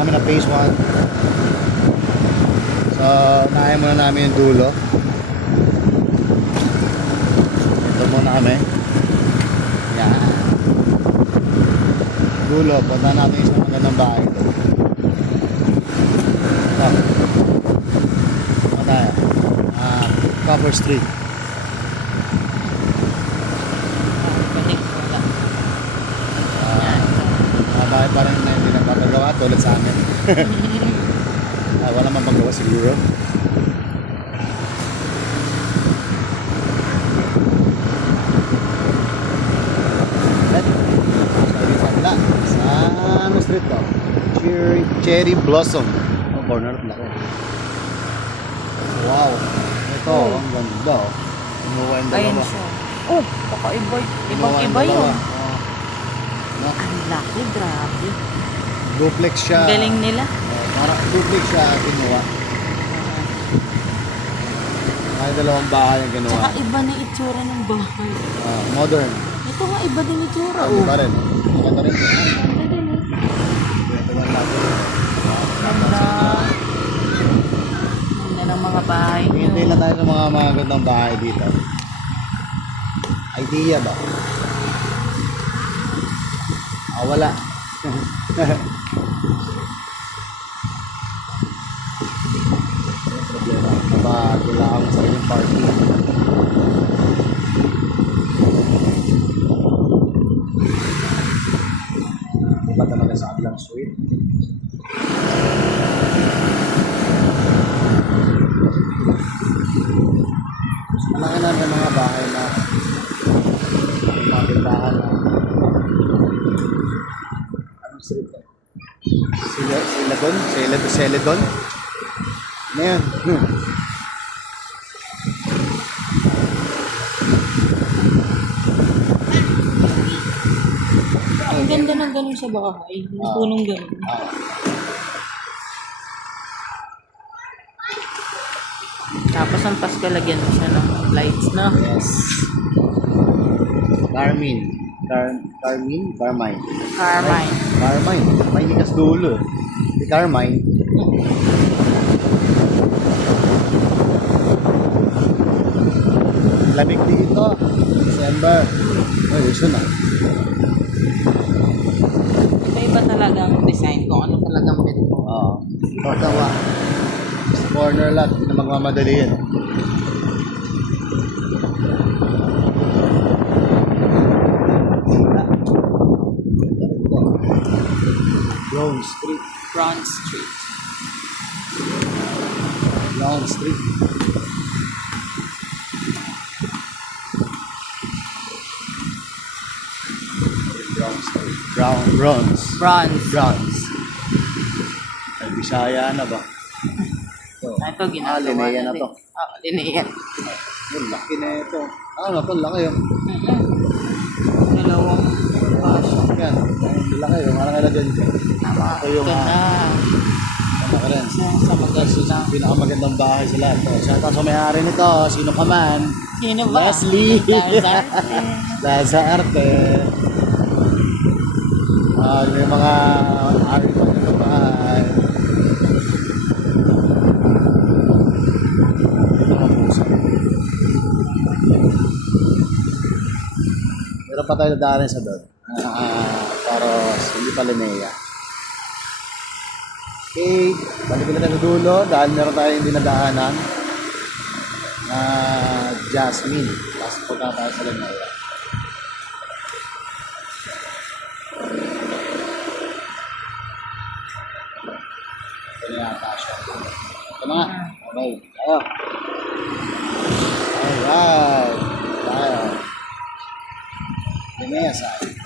namin na phase 1. So, naahin muna namin yung dulo. Ito muna kami. Yan. Dulo, punta natin isang magandang bahay. Ito. Ito tayo. Copper Street. Bahay pa rin na hindi nagpapagawa tulad sa amin. Wala man paggawa siguro. Sa ano street to? Cherry Blossom. Oh, corner of laki. Wow. Ito, ang ganda. Inuwa yung dalawa. Ayan siya. Oh, kakaiba. Ibang-iba yun. Ang laki, grabe. Duplex siya. Galing nila. Parang duplex siya ginawa. May dalawang bahay ang ginawa. Tsaka iba na itsura ng bahay. Modern. Ito nga, iba din itsura. Iba pa rin. Maganda rin. Ganda din eh. Ito lang natin. Ganda. Ganda ng mga bahay nyo. Hintay na tayo ng mga magandang bahay dito. Idea ba? Wala. Problema. Kapag wala akong sariling party. Iba talaga sa Ablang Suite. Malaki na yung mga bahay na mga tindahan na anong street to? Celadon? Ano yan? Ang ganda ng ganun sa bahay. Yung punong ganun. Tapos ang Pasko, lagyan mo siya ng lights, no? Yes. Carmine. Carmine. May nikas dulo. Si Carmine. Lamig dito. December. Ay, gusto na. Iba-iba talaga ang design kung ano talagang pwede mo. Oo. Pagkawa. Sa corner lot. Hindi na magmamadali yan. Brown Street. Bronze. Ay, Bisaya na ba? Ito, ginagawa Linnea na to. Linnea. Yung laki na ito. Nga po, laki yun. Dalawang passion. Yan. Yung laki yun. Parang kala dyan dyan. Ito yung ano rin. Sa maganda. Pinakamagandang bahay sa lahat. Shout out sa may-ari nito. Sino ka man? Sino ba? Leslie. Lazarte. Lazarte. May mga ari pa ng bahay. Ito mga pusa. Meron pa tayo dadaanin sa doon. Para hindi pa Linnea. Okay, balik ulit tayo sa dulo dahil meron tayo hindi nadaanan na Jasmine. Tapos punta tayo sa Linnea. Ito na yata siya. Ito na nga. Okay, tayo. Alright. Tayo. Linnea side.